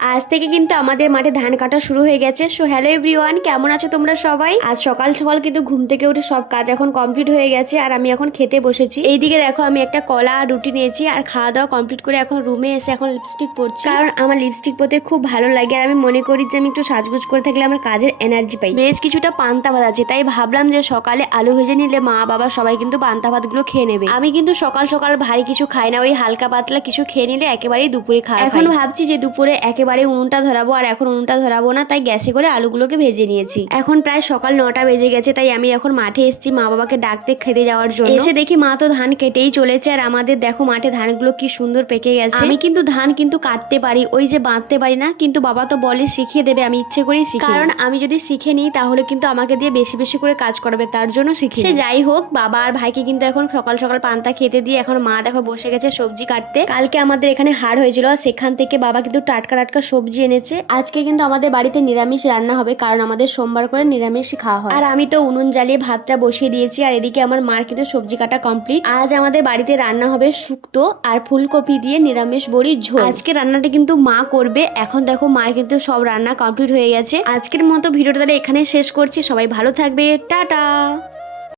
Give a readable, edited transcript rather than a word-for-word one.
আজ থেকে কিন্তু আমাদের মাঠে ধান কাটা শুরু হয়ে গেছে। সো হ্যালো এভরিওয়ান, কেমন আছো তোমরা সবাই? আজ সকাল সকাল কিন্তু ঘুম থেকে উঠে সব কাজ এখন কমপ্লিট হয়ে গেছে আর আমি এখন খেতে বসেছি। এইদিকে দেখো আমি একটা কলা আর রুটি নিয়েছি আর খাওয়া দাওয়া কমপ্লিট করে এখন রুমে এসে এখন লিপস্টিক পরছি, কারণ আমার লিপস্টিক পরতে খুব ভালো লাগে আর আমি মনে করি যে আমি একটু সাজগোজ করে থাকলে আমার কাজের এনার্জি পাই। বেশ কিছুটা পান্তা ভাত আছে, তাই ভাবলাম যে সকালে আলু ভেজে নিলে মা বাবা সবাই কিন্তু পান্তা ভাতগুলো খেয়ে নেবে। আমি কিন্তু সকাল সকাল ভারী কিছু খাই না, ওই হালকা পাতলা কিছু খেয়ে নিলে একেবারেই দুপুরে খাই। এখন ভাবছি যে দুপুরে একেবারে উনুনটা ধরাবো, আর এখন উনুনটা ধরাবো না, তাই গ্যাসে করে আলুগুলোকে ভেজে নিয়েছি। এখন প্রায় সকাল 9টা বেজে গেছে, তাই আমি এখন মাঠে এসেছি মা বাবাকে ডাকতে খেতে যাওয়ার জন্য। এসে দেখি মা তো ধান কেটেই চলেছে, আর আমাদের দেখো মাঠে ধানগুলো কি সুন্দর পেকে গেছে। আমি কিন্তু ধান কিন্তু কাটতে পারি, ওই যে বাঁধতে পারি না, কিন্তু বাবা তো বলে শিখিয়ে দেবে, আমি ইচ্ছে করেই শিখি, কারণ আমি যদি শিখে নিই তাহলে কিন্তু আমাকে দিয়ে বেশি বেশি করে কাজ করাবে, তার জন্য শিখি। সে যাই হোক, বাবা আর ভাইকে কিন্তু এখন সকাল সকাল পান্তা খেতে দিয়ে এখন মা দেখো বসে গেছে সবজি কাটতে। কালকে আমাদের এখানে হাট হয়েছিল, সেখান থেকে বাবা কিন্তু টাটকা টাটকা সবজি এনেছে। আজকে কিন্তু আমাদের বাড়িতে নিরামিষ রান্না হবে, কারণ আমাদের সোমবার করে নিরামিষ খাওয়া হয়। আর আমি তো উনুন জ্বালিয়ে ভাতটা বসিয়ে দিয়েছি, আর এদিকে আমার মার কিন্তু সবজি কাটা কমপ্লিট। আজ আমাদের বাড়িতে রান্না হবে শুক্তো আর ফুলকপি দিয়ে নিরামিষ বড়ির ঝোল। আজকে রান্নাটা কিন্তু মা করবে। এখন দেখো মার কিন্তু সব রান্না কমপ্লিট হয়ে গেছে। আজকের মতো ভিডিওটা তাহলে এখানে শেষ করছি। সবাই ভালো থাকবে, টাটা।